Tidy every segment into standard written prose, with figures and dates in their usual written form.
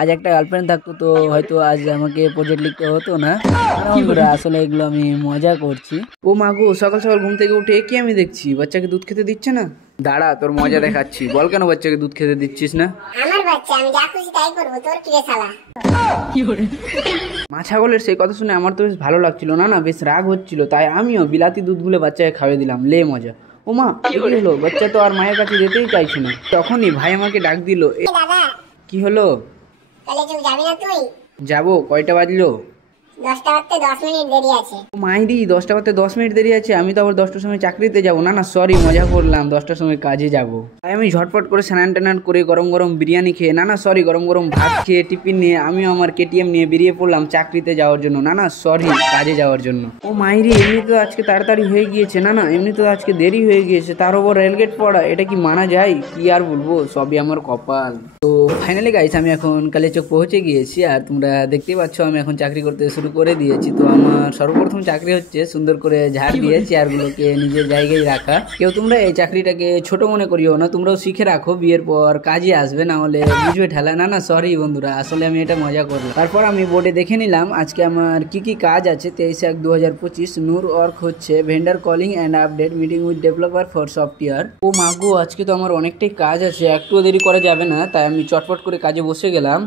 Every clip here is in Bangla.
আজ একটা গার্লফ্রেন্ড থাকতো তো হয়তো আজ আমাকে প্রজেক্ট লিখতে হতো না। বন্ধুরা আসলে এগুলো আমি মজা করছি। ও মা গো, সকাল সকাল ঘুম থেকে উঠে কি আমি দেখছি, বাচ্চাকে দুধ খেতে দিচ্ছে না। দাঁড়া, তোর মজা দেখাচ্ছি। বল কেন বাচ্চাকে দুধ খেতে দিচ্ছিস না? আমার বাচ্চা, আমি যা খুশি তাই করবো, তোর কি রে শালা। মা ছাগলের সেই কথা শুনে আমার তো বেশ ভালো লাগছিল না, বেশ রাগ হচ্ছিল। তাই আমিও বিলাতি দুধ গুলে বাচ্চাকে খাইয়ে দিলাম। লে মজা। ও মা, কি হলো? বাচ্চা তো আর মায়ের কাছে যেতেই চাইছে না। তখনই ভাই আমাকে ডাক দিল। দাদা, কি হলো? তাহলে চুপ যাবি না তুই? যাবো। কয়টা বাজলো? 10টা বাজতে 10 মিনিট দেরি আছে। মাইরি, 10টা বাজতে 10 মিনিট দেরি আছে? আমি তো আবার 10টার সময় চাকরিতে যাবো। না সরি, মজা করলাম, 10টার সময় কাজে যাবো। তাই আমি ঝটপট করে স্নান টান করে গরম গরম বিরিয়ানি খেয়ে, সরি, গরম গরম ভাত খেয়ে টিফিন নিয়ে আমিও আমার কেটিএম নিয়ে বেরিয়ে পড়লাম চাকরিতে যাওয়ার জন্য। সরি, কাজে যাওয়ার জন্য। ও মাইরি, এমনি তো আজকে তাড়াতাড়ি হয়ে গিয়েছে। এমনি তো আজকে দেরি হয়ে গিয়েছে, তার উপর রেলগেট পড়া, এটা কি মানা যায়? কি আর বলবো, সবই আমার কপাল। তো ফাইনালি গাইস, আমি এখন কালিয়াচক পৌঁছে গিয়েছি। আর তোমরা দেখতেই পাচ্ছ আমি এখন চাকরি করতে শুরু করে দিয়েছি। তো আমার সর্বপ্রথম চাকরি হচ্ছে সুন্দর করে ঝাড় দিয়ে চেয়ারগুলোকে নিজের জায়গায় রাখা। কেউ তোমরা এই চাকরিটাকে ছোট মনে করিও না, তোমরাও শিখে রাখো, বিয়ের পর কাজে আসবে, না হলে বুঝবে ঠেলা। সরি বন্ধুরা, আসলে আমি এটা মজা করলাম। তারপর আমি বোর্ডে দেখে নিলাম আজকে আমার কি কি কাজ আছে। 23/1/2025 নূর ওয়ার্ক হচ্ছে vendor calling and update meeting with developer for software. ও মাগো, আজকে তো আমার অনেকটাই কাজ আছে, একটুও দেরি করা যাবে না। তাই আমি চটপট করে কাজে বসে গেলাম।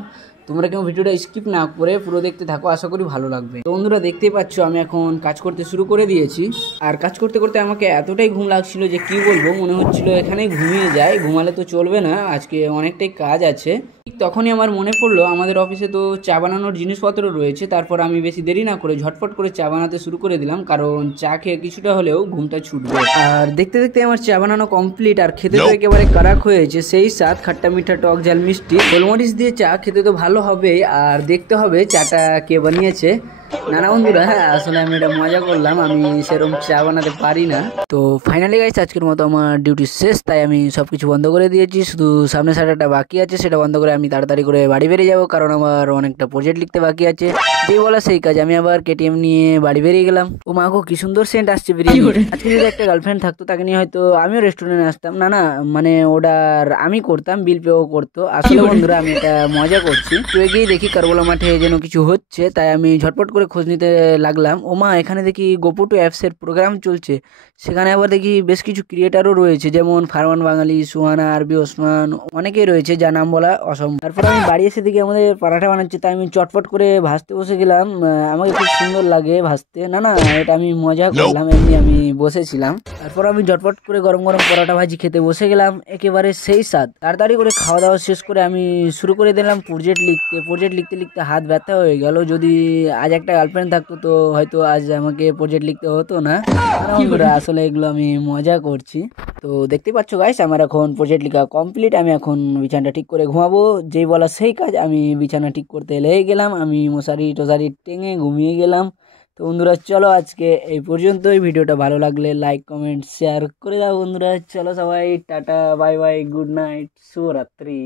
তোমরা কেউ ভিডিওটা স্কিপ না করে পুরো দেখতে থাকো, আশা করি ভালো লাগবে। তো বন্ধুরা দেখতেই পাচ্ছ আমি এখন কাজ করতে শুরু করে দিয়েছি। আর কাজ করতে করতে আমাকে এতটাই ঘুম লাগছিল যে কি বলবো, মনে হচ্ছিল এখানেই ঘুমিয়ে যায়। ঘুমালে তো চলবে না, আজকে অনেকটাই কাজ আছে। ঠিক তখনই আমার মনে পড়লো আমাদের অফিসে তো চা বানানোর জিনিসপত্র রয়েছে। তারপর আমি বেশি দেরি না করে ঝটপট করে চা বানাতে শুরু করে দিলাম, কারণ চা খেয়ে কিছুটা হলেও ঘুমটা ছুটবে। আর দেখতে দেখতে আমার চা বানানো কমপ্লিট। আর খেতে তো একেবারে কারাক হয়েছে, সেই স্বাদ, খাট্টা মিঠা টক ঝাল মিষ্টি। গোলমরিচ দিয়ে চা খেতে তো ভালো হবে। আর দেখতে হবে চাটা কে বানিয়েছে। বন্ধুরা, হ্যাঁ আসলে আমি এটা মজা করলাম, আমি সেরকম চা বানাতে পারি না। তো ফাইনালি গাইস, আজকের মতো আমার ডিউটি শেষ। তাই আমি সবকিছু বন্ধ করে দিয়েছি, শুধু সামনে সাইডটা বাকি আছে, সেটা বন্ধ করে আমি তাড়াতাড়ি করে বাড়ি বেরিয়ে যাবো, কারণ আমার অনেকটা প্রজেক্ট লিখতে বাকি আছে। যেই বলা সেই কাজ, আমি আবার কেটিএম নিয়ে বাড়ি বেরিয়ে গেলাম। ও মা গো, কি সুন্দর সেন্ট আসছে বিরিয়ানি। আজকে যদি একটা গার্লফ্রেন্ড থাকতো, তাকে নিয়ে হয়তো আমিও রেস্টুরেন্টে আসতাম। মানে ওটার আমি করতাম, বিল পেও করতো। আসলে বন্ধুরা আমি এটা মজা করছি। তো এগিয়ে দেখি কারবোলা মাঠে যেন কিছু হচ্ছে, তাই আমি ঝটপট করে খোঁজ নিতে লাগলাম। ও মা, এখানে দেখি গোপুটু অ্যাপসের প্রোগ্রাম চলছে। সেখানে আবার দেখি বেশ কিছু ক্রিয়েটারও রয়েছে, যেমন ফারমান বাঙালি, সুহানা, আরবি ওসমান, অনেকেই রয়েছে যা নাম বলা অসম্ভব। তারপর আমি বাড়ি এসে দেখি আমাদের পরাঠা বানাচ্ছে, তাই আমি চটপট করে ভাজতে বসে গেলাম। আমাকে খুব সুন্দর লাগে ভাজতে। এটা আমি মজা করলাম, এমনি আমি বসেছিলাম। তারপর আমি ঝটপট করে গরম গরম পরোটা ভাজি খেতে বসে গেলাম, একেবারে সেই স্বাদ। তাড়াতাড়ি করে খাওয়া দাওয়া শেষ করে আমি শুরু করে দিলাম প্রজেক্ট লিখতে লিখতে হাত ব্যথা হয়ে গেল। যদি আজ একটা গার্লফ্রেন্ড থাকতো তো হয়তো আজ আমাকে প্রজেক্ট লিখতে হতো না। বন্ধুরা আসলে এগুলো আমি মজা করছি। তো দেখতে পাচ্ছ গাইস, আমার এখন প্রজেক্ট লেখা কমপ্লিট। আমি এখন বিছানাটা ঠিক করে ঘুমাবো। যেই বলা সেই কাজ, আমি বিছানা ঠিক করতে লেগে গেলাম। আমি মশারি টশারি টেঙে ঘুমিয়ে গেলাম। তো বন্ধুরা চলো আজকে এই পর্যন্তই। ভিডিওটা ভালো লাগলে লাইক কমেন্ট শেয়ার করে দাও বন্ধুরা। চলো সবাই tata, bye bye, good night, শুভরাত্রি।